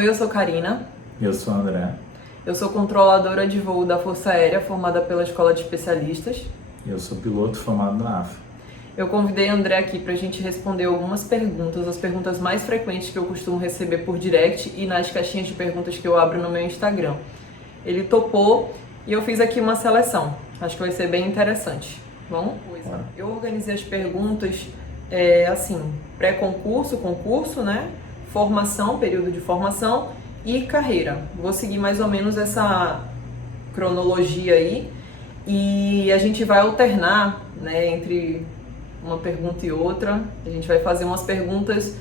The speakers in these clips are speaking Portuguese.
Oi, eu sou Karina. Eu sou o André. Eu sou controladora de voo da Força Aérea, formada pela Escola de Especialistas. Eu sou piloto formado na AFA. Eu convidei a André aqui para a gente responder algumas perguntas, as perguntas mais frequentes que eu costumo receber por direct e nas caixinhas de perguntas que eu abro no meu Instagram. Ele topou e eu fiz aqui uma seleção. Acho que vai ser bem interessante. Vamos? Eu organizei as perguntas assim, pré-concurso, concurso, né? Formação, período de formação e carreira. Vou seguir mais ou menos essa cronologia aí e a gente vai alternar, né, entre uma pergunta e outra. A gente vai fazer umas perguntas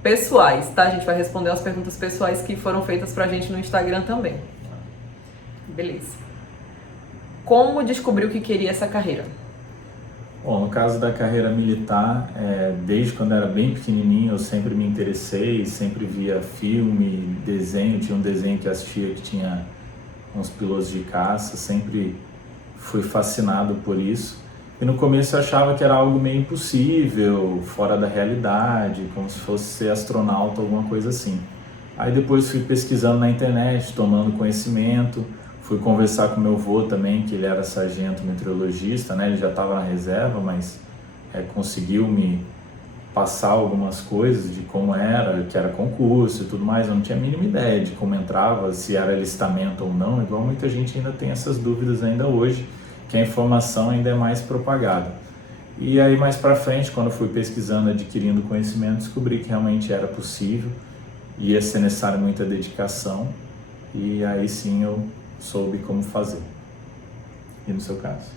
pessoais, tá? A gente vai responder umas perguntas pessoais que foram feitas pra gente no Instagram também. Beleza. Como descobriu que queria essa carreira? Bom, no caso da carreira militar, desde quando era bem pequenininho eu sempre me interessei, sempre via filme, desenho. Tinha um desenho que assistia que tinha uns pilotos de caça, sempre fui fascinado por isso. E no começo eu achava que era algo meio impossível, fora da realidade, como se fosse ser astronauta, alguma coisa assim. Aí depois fui pesquisando na internet, tomando conhecimento, fui conversar com meu avô também, que ele era sargento meteorologista, né? Ele já estava na reserva, mas conseguiu me passar algumas coisas de como era, que era concurso e tudo mais. Eu não tinha a mínima ideia de como entrava, se era alistamento ou não, igual muita gente ainda tem essas dúvidas ainda hoje, que a informação ainda é mais propagada. E aí mais para frente, quando eu fui pesquisando, adquirindo conhecimento, descobri que realmente era possível, ia ser necessário muita dedicação, e aí sim eu soube como fazer. E no seu caso?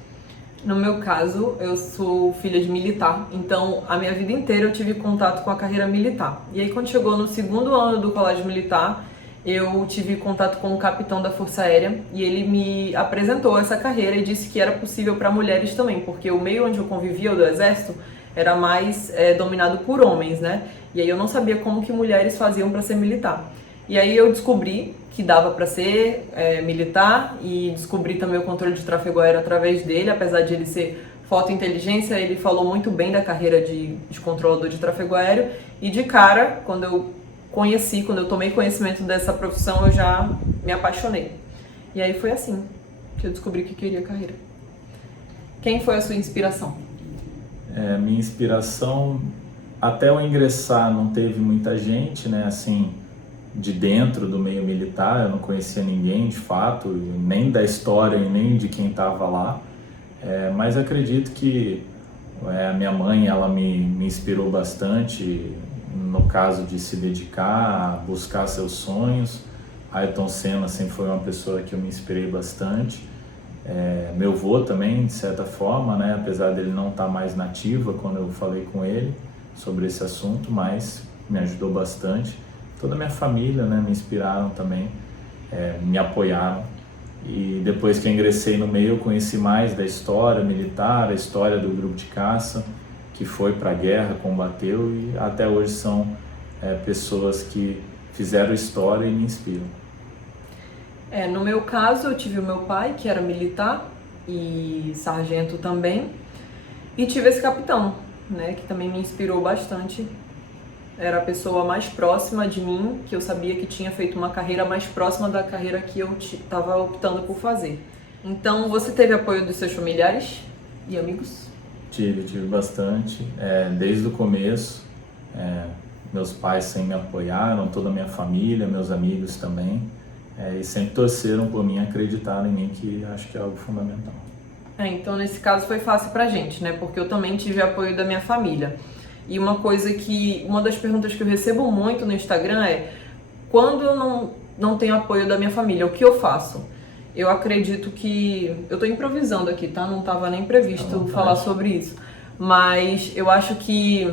No meu caso, eu sou filha de militar, então a minha vida inteira eu tive contato com a carreira militar. E aí quando chegou no segundo ano do colégio militar, eu tive contato com o capitão da Força Aérea e ele me apresentou essa carreira e disse que era possível para mulheres também, porque o meio onde eu convivia, o do exército, era mais dominado por homens, né? E aí eu não sabia como que mulheres faziam para ser militar. E aí eu descobri que dava para ser militar e descobri também o controle de tráfego aéreo através dele, apesar de ele ser fotointeligência, ele falou muito bem da carreira de controlador de tráfego aéreo e de cara, quando eu tomei conhecimento dessa profissão, eu já me apaixonei. E aí foi assim que eu descobri que queria carreira. Quem foi a sua inspiração? Minha inspiração, até eu ingressar não teve muita gente, né, assim, de dentro do meio militar. Eu não conhecia ninguém de fato, nem da história e nem de quem estava lá, mas acredito que a minha mãe, ela me inspirou bastante no caso de se dedicar a buscar seus sonhos. Ayrton Senna sempre foi uma pessoa que eu me inspirei bastante. Meu avô também, de certa forma, né, apesar dele não estar mais na ativa quando eu falei com ele sobre esse assunto, mas me ajudou bastante. Toda a minha família, né, me inspiraram também, me apoiaram. E depois que eu ingressei no meio, eu conheci mais da história militar, a história do grupo de caça, que foi para a guerra, combateu, e até hoje são pessoas que fizeram história e me inspiram. No meu caso, eu tive o meu pai, que era militar e sargento também, e tive esse capitão, né, que também me inspirou bastante. Era a pessoa mais próxima de mim, que eu sabia que tinha feito uma carreira mais próxima da carreira que eu estava optando por fazer. Então, você teve apoio dos seus familiares e amigos? Tive bastante, desde o começo. Meus pais sempre me apoiaram, toda a minha família, meus amigos também, e sempre torceram por mim, acreditaram em mim, que acho que é algo fundamental. Então nesse caso foi fácil pra gente, né? Porque eu também tive apoio da minha família. E uma das perguntas que eu recebo muito no Instagram é: quando eu não tenho apoio da minha família, o que eu faço? Eu acredito que... Eu tô improvisando aqui, tá? Não tava nem previsto falar sobre isso. Mas eu acho que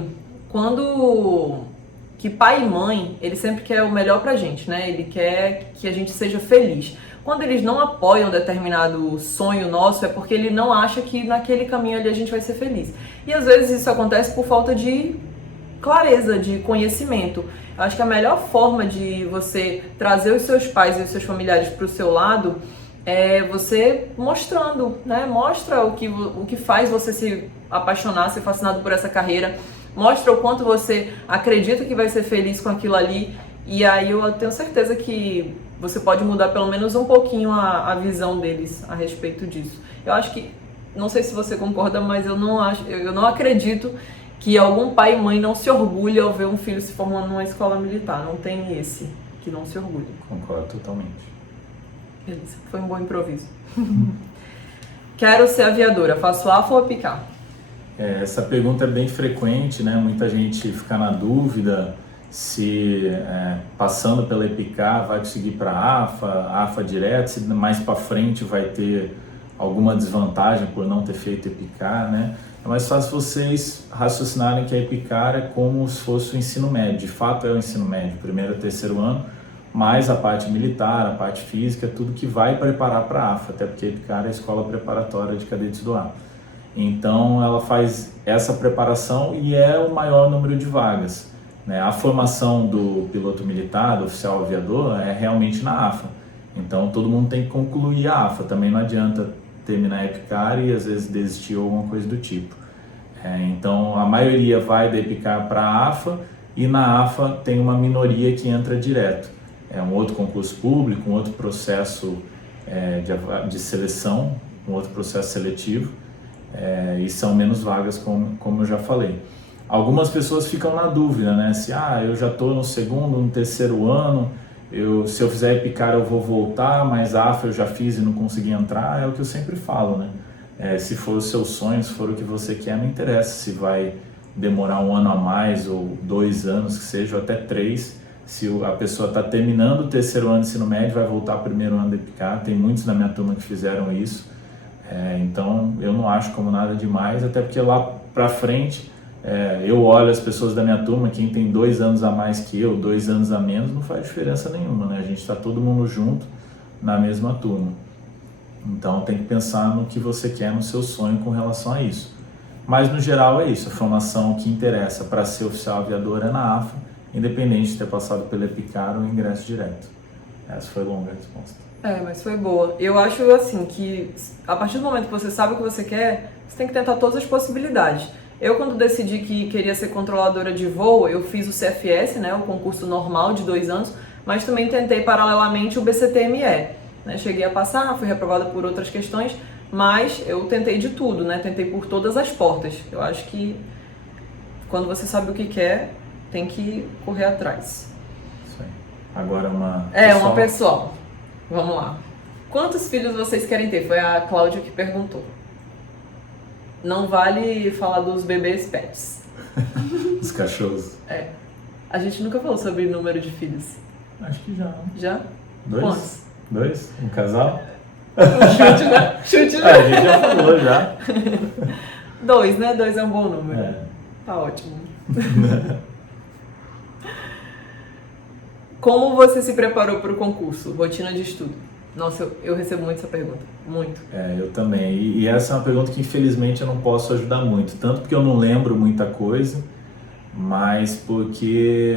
que pai e mãe, ele sempre quer o melhor pra gente, né? Ele quer que a gente seja feliz. Quando eles não apoiam determinado sonho nosso, é porque ele não acha que naquele caminho ali a gente vai ser feliz. E às vezes isso acontece por falta de clareza, de conhecimento. Eu acho que a melhor forma de você trazer os seus pais e os seus familiares para o seu lado é você mostrando, né? Mostra o que faz você se apaixonar, ser fascinado por essa carreira. Mostra o quanto você acredita que vai ser feliz com aquilo ali E aí eu tenho certeza que você pode mudar pelo menos um pouquinho a visão deles a respeito disso. Eu acho que, não sei se você concorda, mas eu não acredito que algum pai e mãe não se orgulhe ao ver um filho se formando numa escola militar. Não tem esse que não se orgulhe. Concordo totalmente. Beleza, foi um bom improviso. Quero ser aviadora, faço AFA ou EPICAR? Essa pergunta é bem frequente, né? Muita gente fica na dúvida se passando pela EPICAR vai conseguir para a AFA direto, se mais para frente vai ter alguma desvantagem por não ter feito EPICAR, né? É mais fácil vocês raciocinarem que a EPICAR é como se fosse o ensino médio, de fato é o ensino médio, primeiro e terceiro ano, mais a parte militar, a parte física, tudo que vai preparar para a AFA, até porque a EPICAR é a escola preparatória de cadetes do ar. Então ela faz essa preparação e é o maior número de vagas, né? A formação do piloto militar, do oficial aviador, é realmente na AFA. Então todo mundo tem que concluir a AFA, também não adianta terminar a EPICAR e às vezes desistir ou alguma coisa do tipo. Então a maioria vai da EPICAR para a AFA e na AFA tem uma minoria que entra direto. É um outro concurso público, um outro processo de seleção, um outro processo seletivo. E são menos vagas, como eu já falei. Algumas pessoas ficam na dúvida, né? Se eu já estou no segundo, no terceiro ano, se eu fizer EPICAR eu vou voltar, mas a AFA eu já fiz e não consegui entrar, é o que eu sempre falo, né? Se for o seu sonho, se for o que você quer, não interessa se vai demorar 1 ano a mais ou 2 anos, que seja, ou até 3. Se a pessoa está terminando o terceiro ano de ensino médio, vai voltar ao primeiro ano de EPICAR, tem muitos na minha turma que fizeram isso. Então eu não acho como nada demais, até porque lá pra frente eu olho as pessoas da minha turma, quem tem 2 anos a mais que eu, 2 anos a menos, não faz diferença nenhuma, né? A gente está todo mundo junto na mesma turma. Então tem que pensar no que você quer, no seu sonho com relação a isso. Mas no geral é isso, a formação que interessa para ser oficial aviador é na AFA, independente de ter passado pelo EPICAR ou ingresso direto. Essa foi longa a resposta. Mas foi boa. Eu acho assim que a partir do momento que você sabe o que você quer, você tem que tentar todas as possibilidades. Eu, quando decidi que queria ser controladora de voo, eu fiz o CFS, né, o concurso normal de 2 anos, mas também tentei paralelamente o BCTME. Né? Cheguei a passar, fui reprovada por outras questões, mas eu tentei de tudo, né? Tentei por todas as portas. Eu acho que quando você sabe o que quer, tem que correr atrás. Isso aí. Agora uma pessoal. Vamos lá. Quantos filhos vocês querem ter? Foi a Cláudia que perguntou. Não vale falar dos bebês pets. Os cachorros. A gente nunca falou sobre número de filhos. Acho que já. Já? 2? Quantos? 2? Um casal? Chute, né? Chute, né? A gente já falou, já. 2, né? 2 é um bom número. Tá ótimo. Como você se preparou para o concurso? Rotina de estudo. Nossa, eu recebo muito essa pergunta. Muito. Eu também. E essa é uma pergunta que infelizmente eu não posso ajudar muito. Tanto porque eu não lembro muita coisa, mas porque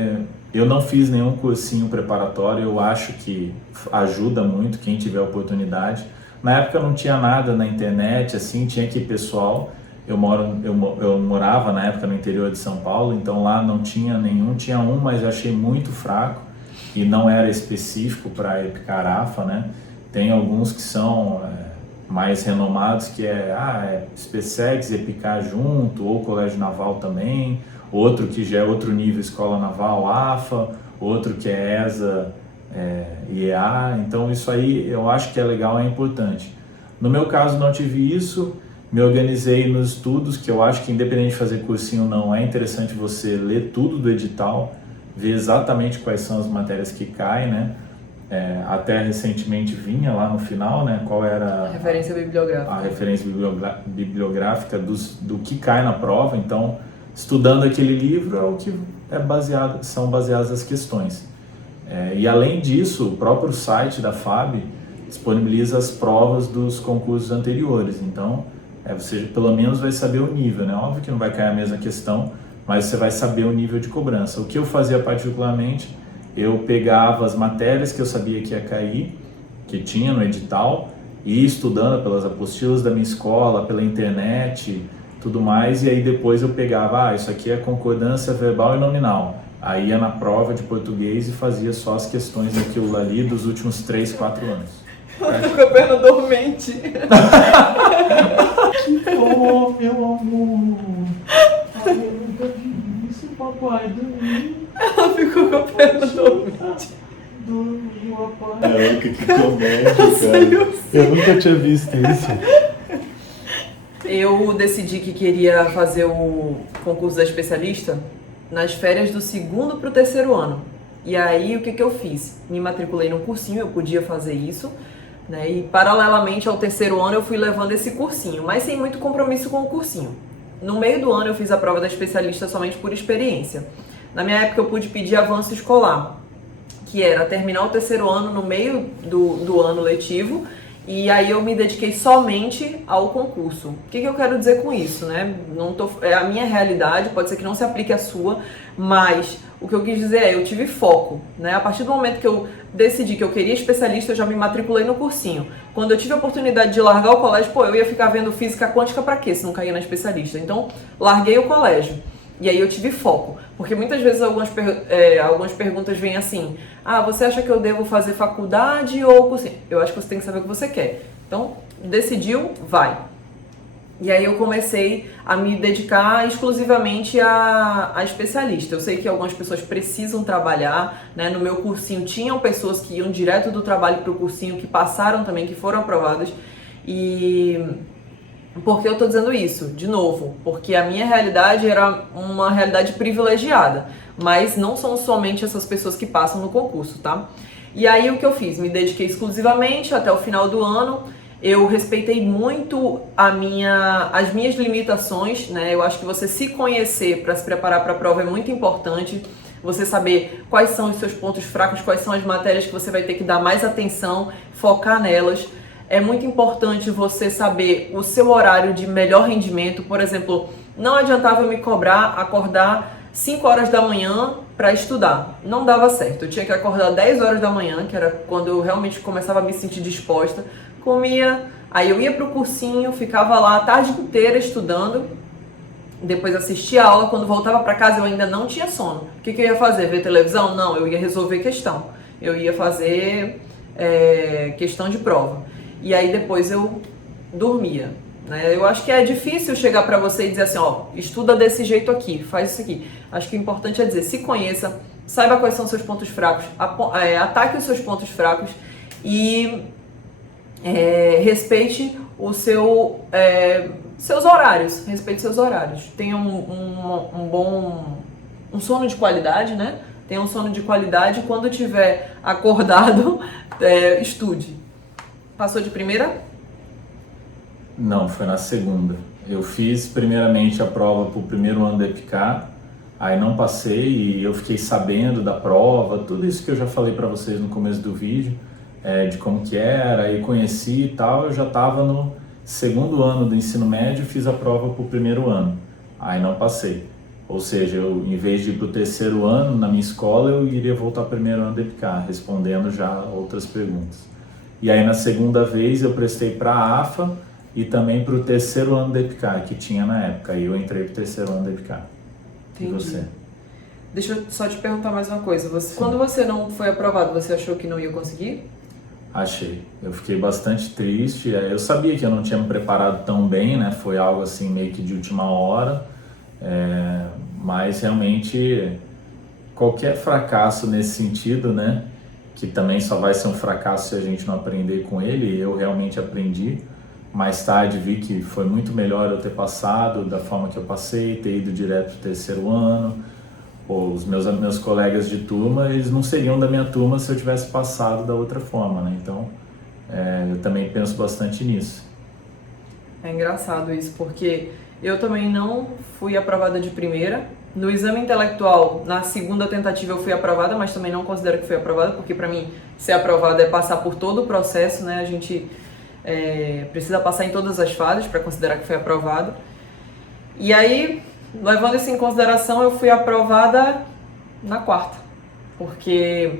eu não fiz nenhum cursinho preparatório. Eu acho que ajuda muito quem tiver oportunidade. Na época não tinha nada na internet, assim, tinha que ir pessoal. Eu morava na época no interior de São Paulo, então lá não tinha nenhum. Tinha um, mas eu achei muito fraco. E não era específico para EPICAR AFA, né? Tem alguns que são mais renomados, que SpaceX, EPICAR junto, ou Colégio Naval também, outro que já é outro nível, Escola Naval AFA, outro que é ESA, IEA, então isso aí eu acho que é legal, é importante. No meu caso não tive isso, me organizei nos estudos, que eu acho que independente de fazer cursinho ou não, é interessante você ler tudo do edital, ver exatamente quais são as matérias que caem, né? Até recentemente vinha lá no final, né? Qual era a referência bibliográfica. A referência bibliográfica do que cai na prova. Então, estudando aquele livro é o que são baseadas as questões. E além disso, o próprio site da FAB disponibiliza as provas dos concursos anteriores. Então, você pelo menos vai saber o nível, né? Óbvio que não vai cair a mesma questão, mas você vai saber o nível de cobrança. O que eu fazia particularmente, eu pegava as matérias que eu sabia que ia cair, que tinha no edital, e ia estudando pelas apostilas da minha escola, pela internet, tudo mais, e aí depois eu pegava, isso aqui é concordância verbal e nominal. Aí ia na prova de português e fazia só as questões daquilo ali dos últimos 3, 4 anos. Ela fica com a perna dormente. Oh, meu amor! Ai, eu nunca vi isso, papai, dormir. Ela ficou com a perna dormente. Dormiu, papai. Que comédia, cara. Eu nunca tinha visto isso. Eu decidi que queria fazer o concurso da especialista nas férias do 2º para o 3º ano. E aí, o que eu fiz? Me matriculei num cursinho, eu podia fazer isso, né? E paralelamente ao 3º ano eu fui levando esse cursinho, mas sem muito compromisso com o cursinho. No meio do ano eu fiz a prova da especialista somente por experiência. Na minha época eu pude pedir avanço escolar, que era terminar o 3º ano no meio do ano letivo, e aí eu me dediquei somente ao concurso. O que eu quero dizer com isso, né? É a minha realidade, pode ser que não se aplique à sua, mas o que eu quis dizer é, eu tive foco, né? A partir do momento que eu decidi que eu queria especialista, eu já me matriculei no cursinho. Quando eu tive a oportunidade de largar o colégio, eu ia ficar vendo física quântica pra quê, se não caía na especialista? Então, larguei o colégio. E aí eu tive foco, porque muitas vezes algumas perguntas vêm assim, você acha que eu devo fazer faculdade ou cursinho? Eu acho que você tem que saber o que você quer. Então, decidiu, vai. E aí eu comecei a me dedicar exclusivamente a especialista. Eu sei que algumas pessoas precisam trabalhar, né? No meu cursinho tinham pessoas que iam direto do trabalho para o cursinho, que passaram também, que foram aprovadas. E por que eu estou dizendo isso? De novo, porque a minha realidade era uma realidade privilegiada, mas não são somente essas pessoas que passam no concurso, tá? E aí o que eu fiz? Me dediquei exclusivamente até o final do ano. Eu respeitei muito as minhas limitações, né? Eu acho que você se conhecer para se preparar para a prova é muito importante. Você saber quais são os seus pontos fracos, quais são as matérias que você vai ter que dar mais atenção, focar nelas. É muito importante você saber o seu horário de melhor rendimento. Por exemplo, não adiantava eu me cobrar acordar 5 horas da manhã para estudar. Não dava certo. Eu tinha que acordar 10 horas da manhã, que era quando eu realmente começava a me sentir disposta. Comia, aí eu ia pro cursinho, ficava lá a tarde inteira estudando. Depois assistia a aula. Quando voltava para casa eu ainda não tinha sono. O que eu ia fazer? Ver televisão? Não, eu ia resolver questão. Eu ia fazer questão de prova. E aí depois eu dormia, né? Eu acho que é difícil chegar para você e dizer assim, estuda desse jeito aqui, faz isso aqui. Acho que o importante é dizer, se conheça, saiba quais são seus pontos fracos, ataque os seus pontos fracos e respeite seus horários, respeite seus horários. Tenha um sono de qualidade, né? Tenha um sono de qualidade, quando tiver acordado, estude. Passou de primeira? Não, foi na segunda. Eu fiz primeiramente a prova para o primeiro ano da EPICAR, aí não passei e eu fiquei sabendo da prova, tudo isso que eu já falei para vocês no começo do vídeo, de como que era, aí conheci e tal. Eu já estava no segundo ano do ensino médio, fiz a prova para o primeiro ano, aí não passei. Ou seja, eu, em vez de ir para o terceiro ano na minha escola, eu iria voltar para o primeiro ano da EPICAR, respondendo já outras perguntas. E aí na segunda vez eu prestei para a AFA e também para o terceiro ano da EPICAR, que tinha na época. Aí eu entrei para o terceiro ano da EPICAR. Entendi. E você? Deixa eu só te perguntar mais uma coisa. Quando você não foi aprovado, você achou que não ia conseguir? Achei. Eu fiquei bastante triste. Eu sabia que eu não tinha me preparado tão bem, né? Foi algo assim meio que de última hora. Mas realmente qualquer fracasso nesse sentido, né? Que também só vai ser um fracasso se a gente não aprender com ele. Eu realmente aprendi. Mais tarde vi que foi muito melhor eu ter passado da forma que eu passei, ter ido direto para o terceiro ano. Os meus colegas de turma, eles não seriam da minha turma se eu tivesse passado da outra forma, né? Então, eu também penso bastante nisso. É engraçado isso, porque eu também não fui aprovada de primeira. No exame intelectual, na segunda tentativa eu fui aprovada, mas também não considero que fui aprovada, porque para mim ser aprovada é passar por todo o processo, né? A gente precisa passar em todas as fases para considerar que foi aprovada. E aí, levando isso em consideração, eu fui aprovada na quarta, porque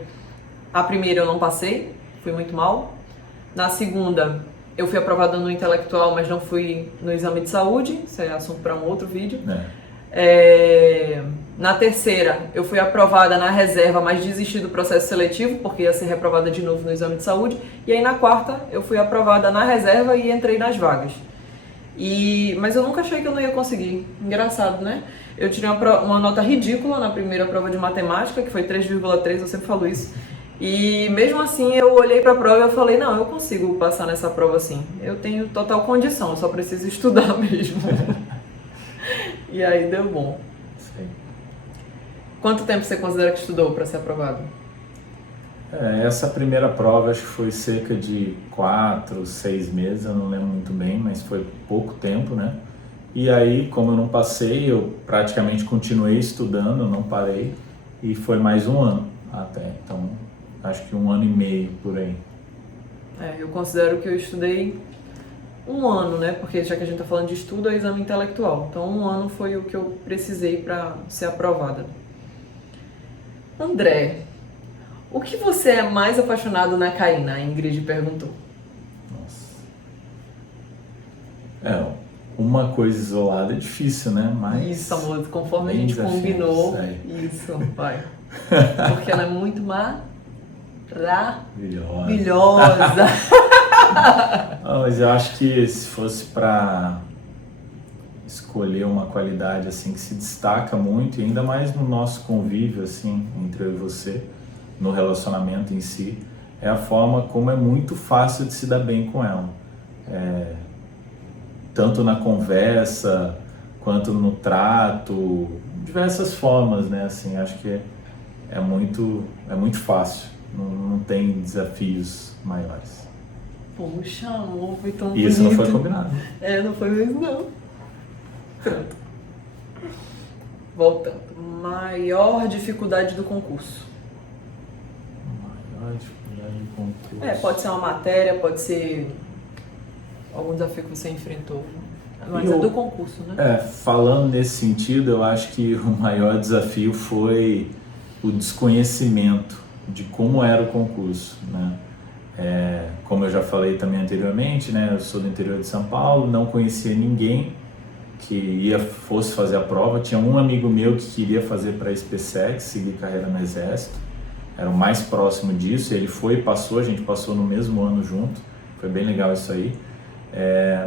a primeira eu não passei, fui muito mal. Na segunda, eu fui aprovada no intelectual, mas não fui no exame de saúde, isso é assunto para um outro vídeo. Na terceira, eu fui aprovada na reserva, mas desisti do processo seletivo, porque ia ser reprovada de novo no exame de saúde. E aí na quarta, eu fui aprovada na reserva e entrei nas vagas. Mas eu nunca achei que eu não ia conseguir. Engraçado, né? Eu tirei uma nota ridícula na primeira prova de matemática, que foi 3,3, eu sempre falo isso. E mesmo assim eu olhei para a prova e eu falei, não, eu consigo passar nessa prova assim. Eu tenho total condição, eu só preciso estudar mesmo. E aí deu bom. Sim. Quanto tempo você considera que estudou para ser aprovado? Essa primeira prova acho que foi cerca de 4, 6 meses, eu não lembro muito bem, mas foi pouco tempo, né? E aí, como eu não passei, eu praticamente continuei estudando, não parei, e foi mais um ano até, então acho que 1 ano e meio por aí. Eu considero que eu estudei 1 ano, né? Porque já que a gente tá falando de estudo, é exame intelectual. Então 1 ano foi o que eu precisei para ser aprovada. André, o que você é mais apaixonado na Caína? A Ingrid perguntou. Nossa. Uma coisa isolada é difícil, né? Mas isso, amor, conforme a gente combinou. Isso, vai. Porque ela é muito maravilhosa. Mas eu acho que se fosse para escolher uma qualidade assim que se destaca muito, e ainda mais no nosso convívio assim entre eu e você, no relacionamento em si, é a forma como é muito fácil de se dar bem com ela. Tanto na conversa, quanto no trato, diversas formas, né? Assim, acho que é muito fácil, não tem desafios maiores. Poxa, amor, foi tão bonito. Isso não foi combinado. Não foi mesmo, não. Pronto. Voltando. Maior dificuldade do concurso. Maior dificuldade do concurso. Pode ser uma matéria, pode ser algum desafio que você enfrentou. Mas é do concurso, né? Falando nesse sentido, eu acho que o maior desafio foi o desconhecimento de como era o concurso, né? Como eu já falei também anteriormente, né? Eu sou do interior de São Paulo, não conhecia ninguém que fosse fazer a prova. Tinha um amigo meu que queria fazer para a SpaceX, seguir carreira no Exército, era o mais próximo disso, ele foi e passou, a gente passou no mesmo ano junto, foi bem legal isso aí.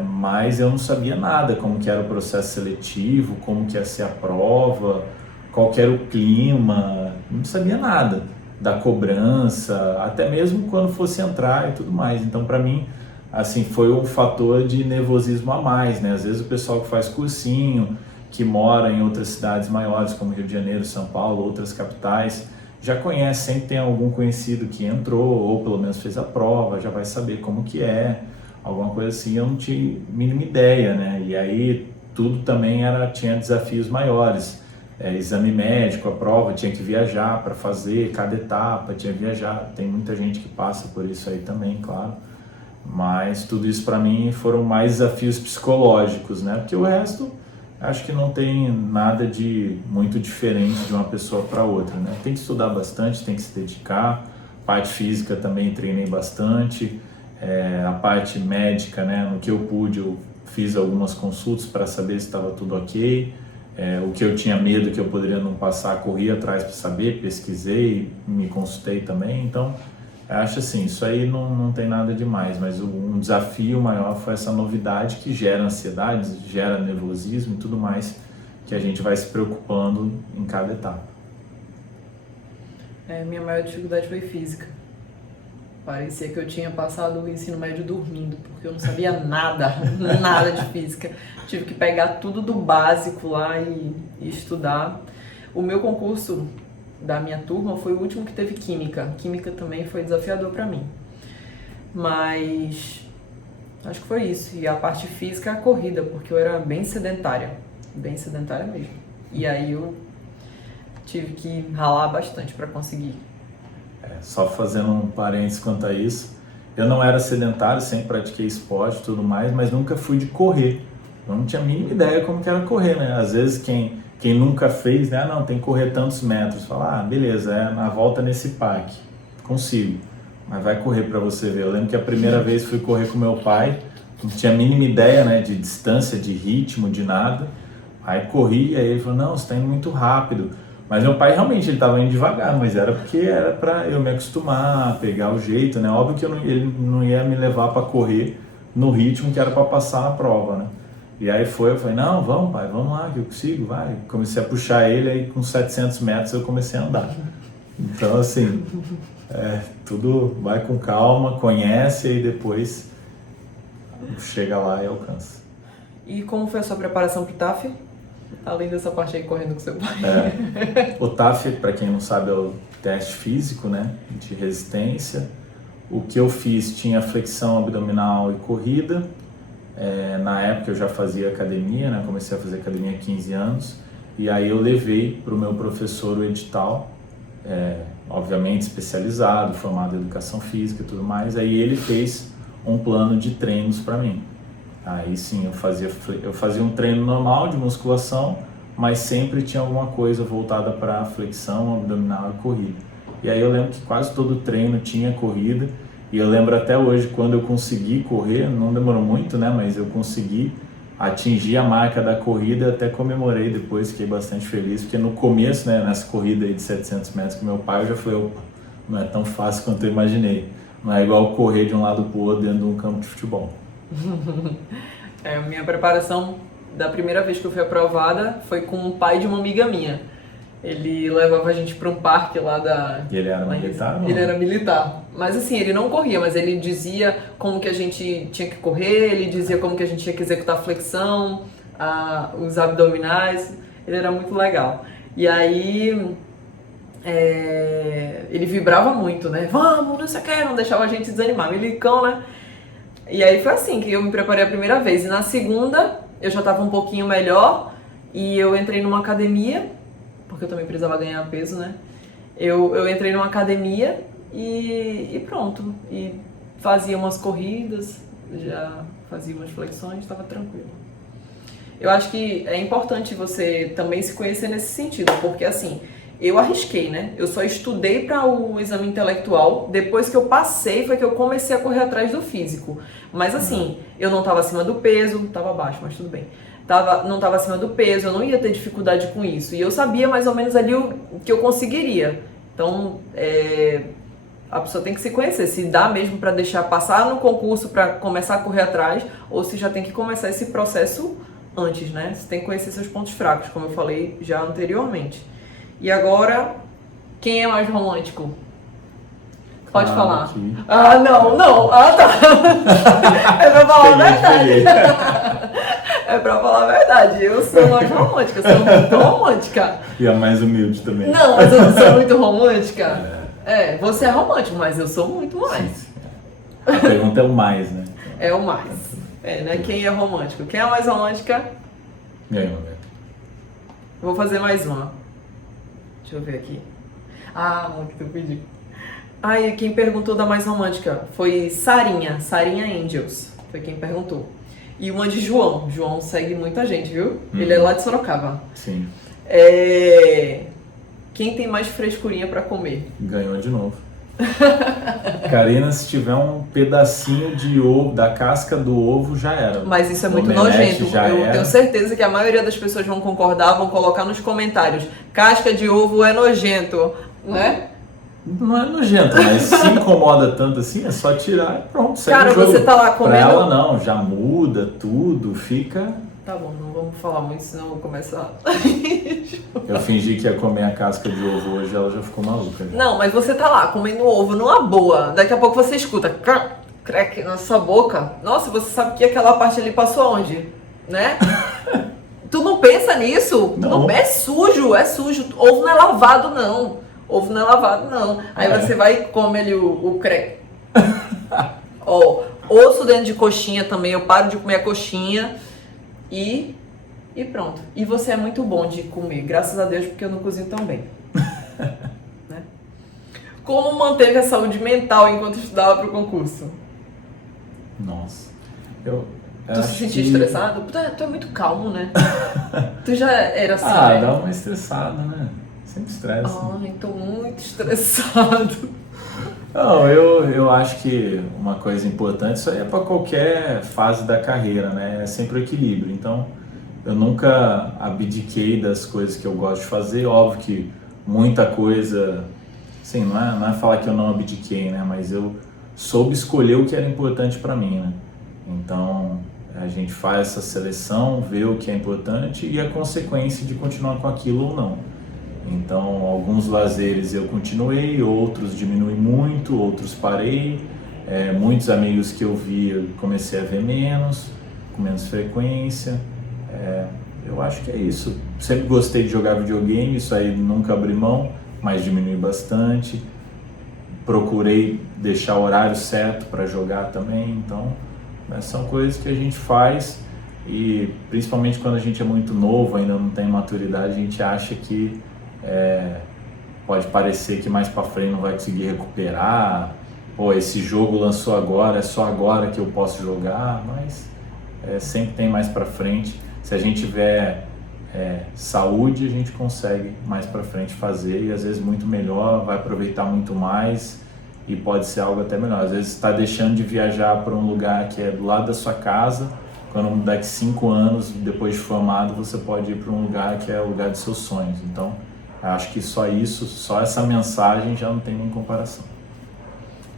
Mas eu não sabia nada, como que era o processo seletivo, como que ia ser a prova, qual que era o clima, não sabia nada da cobrança, até mesmo quando fosse entrar e tudo mais. Então, para mim, assim, foi um fator de nervosismo a mais, né? Às vezes o pessoal que faz cursinho, que mora em outras cidades maiores, como Rio de Janeiro, São Paulo, outras capitais, já conhece, sempre tem algum conhecido que entrou, ou pelo menos fez a prova, já vai saber como que é, alguma coisa assim. Eu não tinha mínima ideia, né? E aí tudo também tinha desafios maiores. Exame médico, a prova, tinha que viajar para fazer, cada etapa tinha que viajar. Tem muita gente que passa por isso aí também, claro. Mas tudo isso para mim foram mais desafios psicológicos, né? Porque o resto, acho que não tem nada de muito diferente de uma pessoa para outra, né? Tem que estudar bastante, tem que se dedicar. Parte física também treinei bastante. A parte médica, né? No que eu pude, eu fiz algumas consultas para saber se estava tudo ok. O que eu tinha medo que eu poderia não passar, corri atrás para saber, pesquisei, me consultei também. Então, acho assim, isso aí não tem nada demais, mas um desafio maior foi essa novidade que gera ansiedade, gera nervosismo e tudo mais, que a gente vai se preocupando em cada etapa. Minha maior dificuldade foi física. Parecia que eu tinha passado o ensino médio dormindo, porque eu não sabia nada de física. Tive que pegar tudo do básico lá e estudar. O meu concurso da minha turma foi o último que teve química. Química também foi desafiador para mim. Mas acho que foi isso. E a parte física, a corrida, porque eu era bem sedentária mesmo. E aí eu tive que ralar bastante para conseguir. Só fazendo um parênteses quanto a isso, eu não era sedentário, sempre pratiquei esporte e tudo mais, mas nunca fui de correr. Eu não tinha a mínima ideia como que era correr, né? Às vezes quem nunca fez, né? Não, tem que correr tantos metros. Fala, beleza, na volta nesse parque, consigo. Mas vai correr para você ver. Eu lembro que a primeira vez fui correr com meu pai, não tinha a mínima ideia, né? De distância, de ritmo, de nada. Aí corri, aí ele falou, não, você está indo muito rápido. Mas meu pai realmente ele estava indo devagar, mas era porque era para eu me acostumar, pegar o jeito, né? Óbvio que ele não ia me levar para correr no ritmo que era para passar na prova, né? E aí eu falei, não, vamos pai, vamos lá que eu consigo, vai. Comecei a puxar ele, aí com 700 metros eu comecei a andar. Então assim, tudo vai com calma, conhece e depois chega lá e alcança. E como foi a sua preparação para o TAF? Além dessa parte aí correndo com seu pai. O TAF, para quem não sabe, é o teste físico, né, de resistência. O que eu fiz tinha flexão abdominal e corrida. Na época eu já fazia academia, né, comecei a fazer academia há 15 anos. E aí eu levei para o meu professor o edital, obviamente especializado, formado em educação física e tudo mais. Aí ele fez um plano de treinos para mim. Aí sim, eu fazia um treino normal de musculação, mas sempre tinha alguma coisa voltada para flexão abdominal e corrida. E aí eu lembro que quase todo treino tinha corrida, e eu lembro até hoje quando eu consegui correr, não demorou muito, né, mas eu consegui atingir a marca da corrida, até comemorei depois, fiquei bastante feliz, porque no começo, né, nessa corrida aí de 700 metros com meu pai, eu já falei, opa, não é tão fácil quanto eu imaginei, não é igual correr de um lado para o outro dentro de um campo de futebol. A minha preparação da primeira vez que eu fui aprovada foi com o pai de uma amiga minha. Ele levava a gente para um parque lá da... E ele era militar? Não? Ele era militar. Mas assim, ele não corria, mas ele dizia como que a gente tinha que correr, ele dizia como que a gente tinha que executar a flexão, os abdominais. Ele era muito legal. E aí... ele vibrava muito, né? Vamos, não sei o que, não deixava a gente desanimar. Milicão, né? E aí foi assim que eu me preparei a primeira vez. E na segunda, eu já estava um pouquinho melhor e eu entrei numa academia, porque eu também precisava ganhar peso, né? Eu entrei numa academia e pronto. E fazia umas corridas, já fazia umas flexões, estava tranquilo. Eu acho que é importante você também se conhecer nesse sentido, porque assim... Eu arrisquei, né? Eu só estudei para o exame intelectual. Depois que eu passei, foi que eu comecei a correr atrás do físico. Mas assim, eu não estava acima do peso, estava abaixo, mas tudo bem. Não estava acima do peso, eu não ia ter dificuldade com isso. E eu sabia mais ou menos ali o que eu conseguiria. Então, a pessoa tem que se conhecer. Se dá mesmo para deixar passar no concurso para começar a correr atrás, ou se já tem que começar esse processo antes, né? Você tem que conhecer seus pontos fracos, como eu falei já anteriormente. E agora, quem é mais romântico? Pode falar. Que... Ah, não. Ah, tá. É pra falar a verdade. É pra falar a verdade. Eu sou mais romântica, sou muito romântica. E a mais humilde também. Não, mas eu não sou muito romântica. Você é romântico, mas eu sou muito mais. Sim. A pergunta é o mais, né? É o mais. Né? Quem é romântico? Quem é a mais romântica? Ganhou, né? Vou fazer mais uma. Deixa eu ver aqui. Uma que tu pediu. E quem perguntou da mais romântica foi Sarinha Angels. Foi quem perguntou. E uma de João. João segue muita gente, viu? Ele é lá de Sorocaba. Sim. Quem tem mais frescurinha pra comer? Ganhou de novo. Karina, se tiver um pedacinho de ovo, da casca do ovo, já era. Mas isso é muito nojento. Eu tenho certeza que a maioria das pessoas vão concordar, vão colocar nos comentários. Casca de ovo é nojento, né? Não é nojento, mas se incomoda tanto assim, é só tirar e pronto. Cara, você tá lá comendo... Pra ela não, já muda tudo, fica... Tá bom, não vamos falar muito, senão eu vou começar... Eu fingi que ia comer a casca de ovo hoje, ela já ficou maluca. Já. Não, mas você tá lá comendo ovo numa boa, daqui a pouco você escuta crack na sua boca. Nossa, você sabe que aquela parte ali passou onde? Né? Tu não pensa nisso? Não. É sujo. Ovo não é lavado, não. Ovo não é lavado, não. Aí você vai e come ali o crack. Osso dentro de coxinha também, eu paro de comer a coxinha e pronto. E você é muito bom de comer, graças a Deus, porque eu não cozinho tão bem. Né? Como manteve a saúde mental enquanto estudava para o concurso? Nossa. Tu se sentia estressado? Tu é muito calmo, né? Tu já era assim, né? Dá uma estressada, né? Sempre estresse. Ai, tô muito estressado. Não, eu acho que uma coisa importante, isso aí é para qualquer fase da carreira, né? É sempre o equilíbrio. Então, eu nunca abdiquei das coisas que eu gosto de fazer. Óbvio que muita coisa, assim, não é falar que eu não abdiquei, né? Mas eu soube escolher o que era importante para mim, né? Então, a gente faz essa seleção, vê o que é importante e a consequência de continuar com aquilo ou não. Então, alguns lazeres eu continuei, outros diminui muito, outros parei. Muitos amigos que eu via, comecei a ver menos, com menos frequência. Eu acho que é isso. Sempre gostei de jogar videogame, isso aí nunca abri mão, mas diminui bastante. Procurei deixar o horário certo para jogar também, então são coisas que a gente faz e principalmente quando a gente é muito novo, ainda não tem maturidade, a gente acha que pode parecer que mais para frente não vai conseguir recuperar. Pô, esse jogo lançou agora, é só agora que eu posso jogar, mas sempre tem mais para frente. Se a gente tiver saúde, a gente consegue mais para frente fazer e às vezes muito melhor, vai aproveitar muito mais e pode ser algo até melhor. Às vezes está deixando de viajar para um lugar que é do lado da sua casa, quando daqui 5 anos, depois de formado, você pode ir para um lugar que é o lugar dos seus sonhos. Então, acho que só isso, só essa mensagem já não tem nem comparação.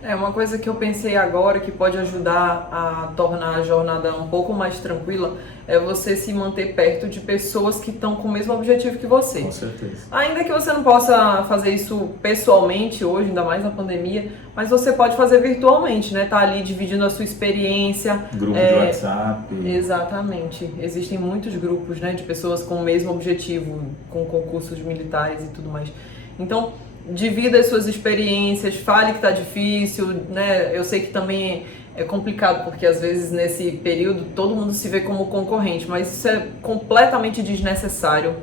Uma coisa que eu pensei agora que pode ajudar a tornar a jornada um pouco mais tranquila é você se manter perto de pessoas que estão com o mesmo objetivo que você. Com certeza. Ainda que você não possa fazer isso pessoalmente hoje, ainda mais na pandemia, mas você pode fazer virtualmente, né? Tá ali dividindo a sua experiência. Grupo de WhatsApp. Exatamente. Existem muitos grupos, né, de pessoas com o mesmo objetivo, com concursos militares e tudo mais. Então, divida as suas experiências, fale que tá difícil, né? Eu sei que também é complicado, porque às vezes nesse período todo mundo se vê como concorrente, mas isso é completamente desnecessário.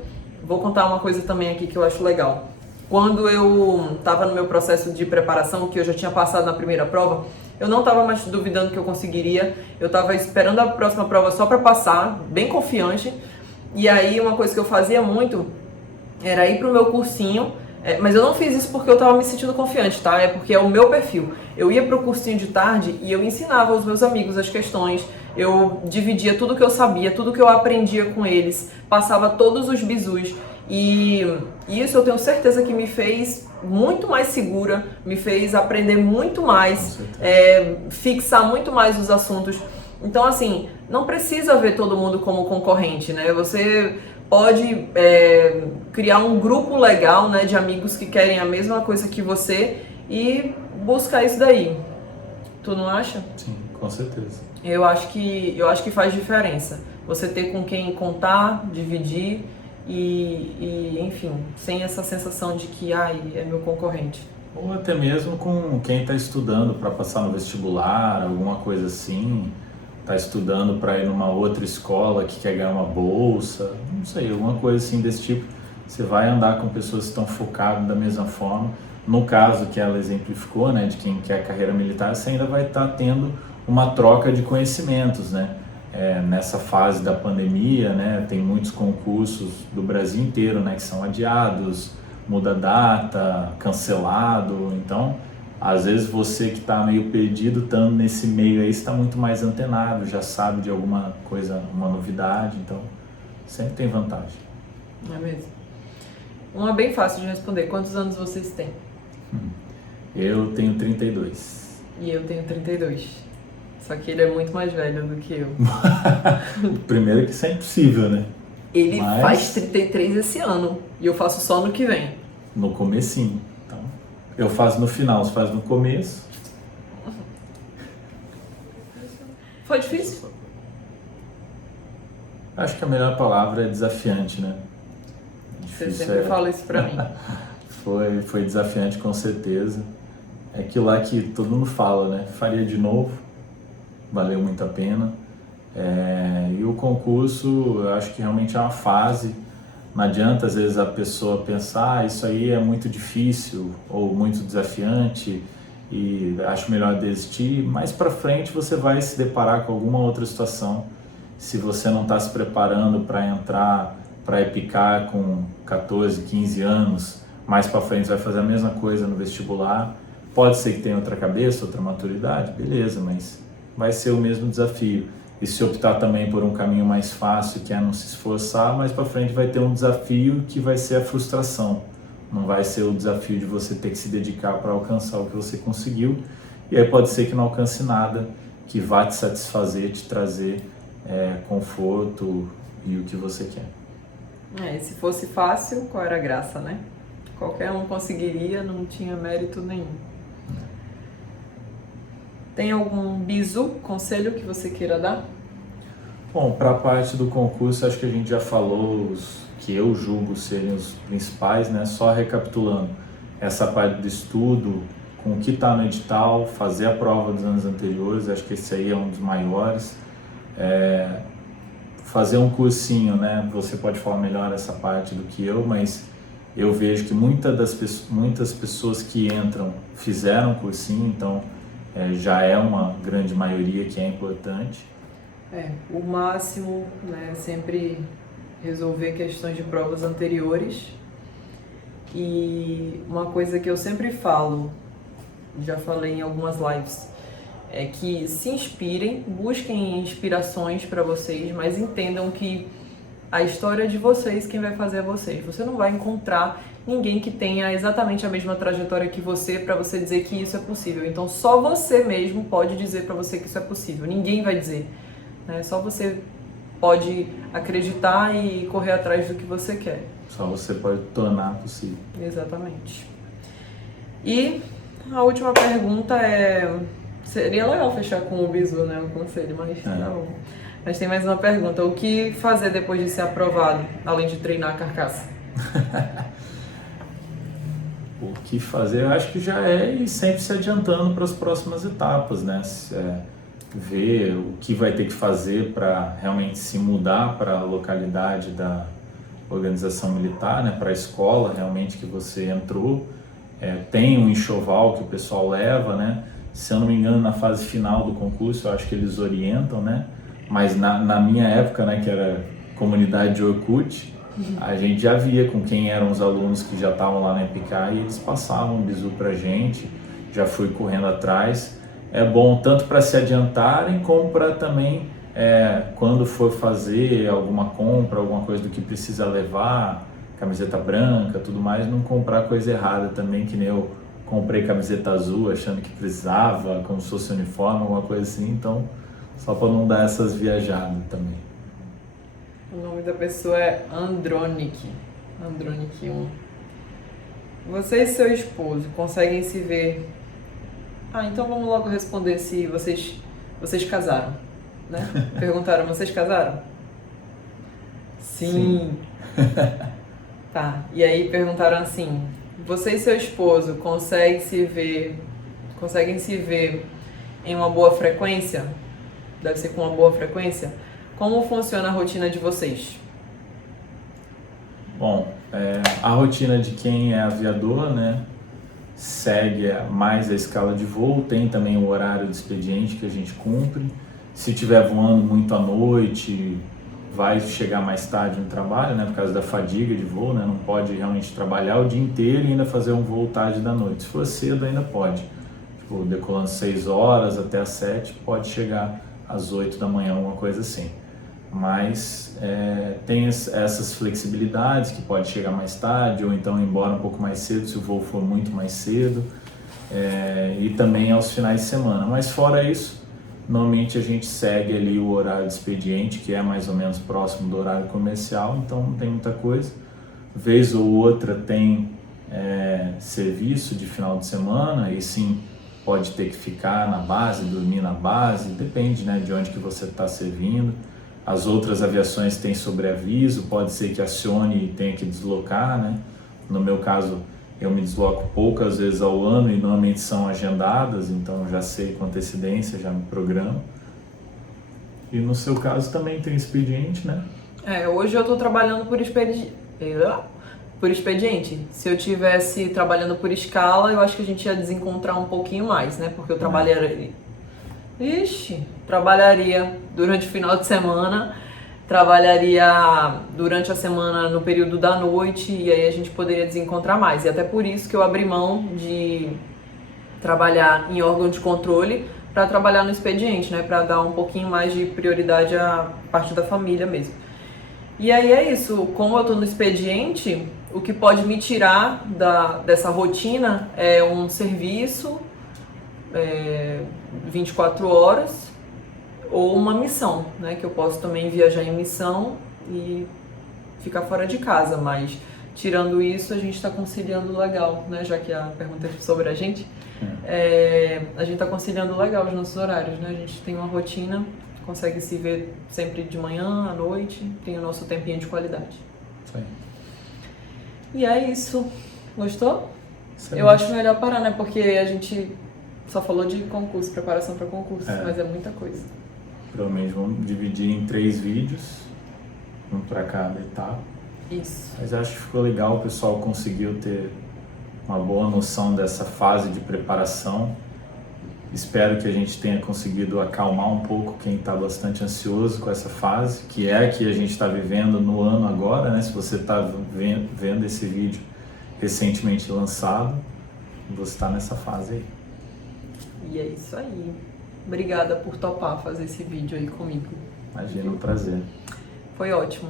Vou contar uma coisa também aqui que eu acho legal. Quando eu estava no meu processo de preparação, que eu já tinha passado na primeira prova, eu não estava mais duvidando que eu conseguiria, eu estava esperando a próxima prova só para passar, bem confiante, e aí uma coisa que eu fazia muito era ir pro meu cursinho. Mas eu não fiz isso porque eu estava me sentindo confiante, tá? É porque é o meu perfil. Eu ia pro cursinho de tarde e eu ensinava aos meus amigos as questões, eu dividia tudo que eu sabia, tudo que eu aprendia com eles, passava todos os bizus. E isso eu tenho certeza que me fez muito mais segura, me fez aprender muito mais, fixar muito mais os assuntos. Então, assim, não precisa ver todo mundo como concorrente, né? Você pode criar um grupo legal, né, de amigos que querem a mesma coisa que você e buscar isso daí. Tu não acha? Sim, com certeza. Eu acho que faz diferença. Você ter com quem contar, dividir e enfim, sem essa sensação de que é meu concorrente. Ou até mesmo com quem está estudando para passar no vestibular, alguma coisa assim. Está estudando para ir numa outra escola que quer ganhar uma bolsa, não sei, alguma coisa assim desse tipo. Você vai andar com pessoas que estão focadas da mesma forma. No caso que ela exemplificou, né, de quem quer carreira militar, você ainda vai estar tendo uma troca de conhecimentos, né? Nessa fase da pandemia, né, tem muitos concursos do Brasil inteiro, né, que são adiados, muda a data, cancelado, então às vezes você que está meio perdido, estando nesse meio aí, está muito mais antenado, já sabe de alguma coisa, uma novidade, então sempre tem vantagem. Não é mesmo? Uma bem fácil de responder. Quantos anos vocês têm? Eu tenho 32. E eu tenho 32. Só que ele é muito mais velho do que eu. Primeiro que isso é impossível, né? Ele faz 33 esse ano e eu faço só no que vem. No comecinho. Então, eu faço no final, você faz no começo. Foi difícil? Acho que a melhor palavra é desafiante, né? Você sempre fala isso pra mim. Foi desafiante, com certeza. É aquilo lá que todo mundo fala, né? Faria de novo, valeu muito a pena. E o concurso, eu acho que realmente é uma fase. Não adianta, às vezes, a pessoa pensar, isso aí é muito difícil ou muito desafiante e acho melhor desistir. Mais pra frente você vai se deparar com alguma outra situação. Se você não está se preparando para entrar para EPICAR com 14, 15 anos, mais para frente vai fazer a mesma coisa no vestibular. Pode ser que tenha outra cabeça, outra maturidade, beleza, mas vai ser o mesmo desafio. e se optar também por um caminho mais fácil, que é não se esforçar, mais para frente vai ter um desafio que vai ser a frustração. Não vai ser o desafio de você ter que se dedicar para alcançar o que você conseguiu, e aí pode ser que não alcance nada que vá te satisfazer, te trazer conforto e o que você quer. Se fosse fácil, qual era a graça, né? Qualquer um conseguiria, não tinha mérito nenhum. Tem algum bizu, conselho que você queira dar? Bom, para a parte do concurso, acho que a gente já falou os que eu julgo serem os principais, né? Só recapitulando, essa parte do estudo, com o que está no edital, fazer a prova dos anos anteriores, acho que esse aí é um dos maiores. Fazer um cursinho, né? Você pode falar melhor essa parte do que eu, mas eu vejo que muitas pessoas que entram fizeram cursinho, então já é uma grande maioria que é importante. O máximo, né? Sempre resolver questões de provas anteriores. E uma coisa que eu sempre falo, já falei em algumas lives, é que se inspirem, busquem inspirações para vocês, mas entendam que a história é de vocês, quem vai fazer é vocês. Você não vai encontrar ninguém que tenha exatamente a mesma trajetória que você para você dizer que isso é possível. Então só você mesmo pode dizer para você que isso é possível. Ninguém vai dizer, né? Só você pode acreditar e correr atrás do que você quer. Só você pode tornar possível. Exatamente. E a última pergunta seria legal fechar com o bizu, né? O conselho, mas não. Mas tem mais uma pergunta. O que fazer depois de ser aprovado, além de treinar a carcaça? O que fazer, eu acho que já é ir sempre se adiantando para as próximas etapas, né? Ver o que vai ter que fazer para realmente se mudar para a localidade da organização militar, né? Para a escola realmente que você entrou. Tem um enxoval que o pessoal leva, né? Se eu não me engano, na fase final do concurso, eu acho que eles orientam, né? Mas na minha época, né, que era comunidade de Orkut, a gente já via com quem eram os alunos que já estavam lá na EPICAR e eles passavam um bizu pra gente, já fui correndo atrás. É bom tanto para se adiantarem, como para também, quando for fazer alguma compra, alguma coisa do que precisa levar, camiseta branca, tudo mais, não comprar coisa errada também, que nem eu comprei camiseta azul achando que precisava, como se fosse uniforme, alguma coisa assim, então só para não dar essas viajadas também. O nome da pessoa é Andronic 1. Você e seu esposo conseguem se ver... então vamos logo responder se vocês casaram, né? Perguntaram, vocês casaram? Sim. Tá, e aí perguntaram assim, você e seu esposo conseguem se ver em uma boa frequência? Deve ser com uma boa frequência? Como funciona a rotina de vocês? Bom, a rotina de quem é aviador, né, segue mais a escala de voo, tem também o horário de expediente que a gente cumpre. Se estiver voando muito à noite, vai chegar mais tarde no trabalho, né, por causa da fadiga de voo, né, não pode realmente trabalhar o dia inteiro e ainda fazer um voo tarde da noite. Se for cedo, ainda pode. Tipo, decolando 6 horas até às 7, pode chegar às 8 da manhã, alguma coisa assim. Mas tem essas flexibilidades, que pode chegar mais tarde ou então ir embora um pouco mais cedo se o voo for muito mais cedo, e também aos finais de semana. Mas fora isso, normalmente a gente segue ali o horário de expediente, que é mais ou menos próximo do horário comercial, então não tem muita coisa. Vez ou outra tem serviço de final de semana, e sim, pode ter que ficar na base, dormir na base, depende, né, de onde que você está servindo. As outras aviações têm sobreaviso, pode ser que acione e tenha que deslocar, né? No meu caso, eu me desloco poucas vezes ao ano e normalmente são agendadas, então já sei com antecedência, já me programo. E no seu caso também tem expediente, né? Hoje eu estou trabalhando por expediente. Se eu tivesse trabalhando por escala, eu acho que a gente ia desencontrar um pouquinho mais, né? Porque eu trabalharia durante o final de semana, trabalharia durante a semana no período da noite, e aí a gente poderia desencontrar mais. E até por isso que eu abri mão de trabalhar em órgão de controle, para trabalhar no expediente, né? Para dar um pouquinho mais de prioridade à parte da família mesmo. E aí é isso, como eu tô no expediente, o que pode me tirar dessa rotina é um serviço 24 horas ou uma missão, né? Que eu posso também viajar em missão e ficar fora de casa, mas tirando isso a gente está conciliando legal, né? Já que a pergunta é sobre a gente está conciliando legal os nossos horários, né? A gente tem uma rotina, consegue se ver sempre de manhã, à noite, tem o nosso tempinho de qualidade. Isso aí. E é isso. Gostou? Excelente. Eu acho melhor parar, né? Porque a gente só falou de concurso, preparação para concurso, mas é muita coisa. Provavelmente vamos dividir em 3 vídeos, um para cada etapa. Isso. Mas acho que ficou legal, o pessoal conseguiu ter uma boa noção dessa fase de preparação. Espero que a gente tenha conseguido acalmar um pouco quem está bastante ansioso com essa fase, que é a que a gente está vivendo no ano agora, né? Se você está vendo esse vídeo recentemente lançado, você está nessa fase aí. E é isso aí. Obrigada por topar fazer esse vídeo aí comigo. Imagina, um prazer. Foi ótimo.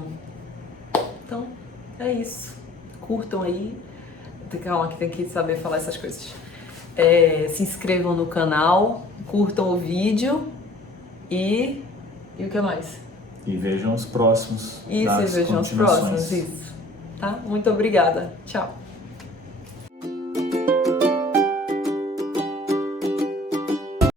Então, é isso. Curtam aí. Calma, que tem que saber falar essas coisas. Se inscrevam no canal, curtam o vídeo e o que mais? E vejam os próximos. Isso, e vejam os próximos, isso. Tá? Muito obrigada. Tchau.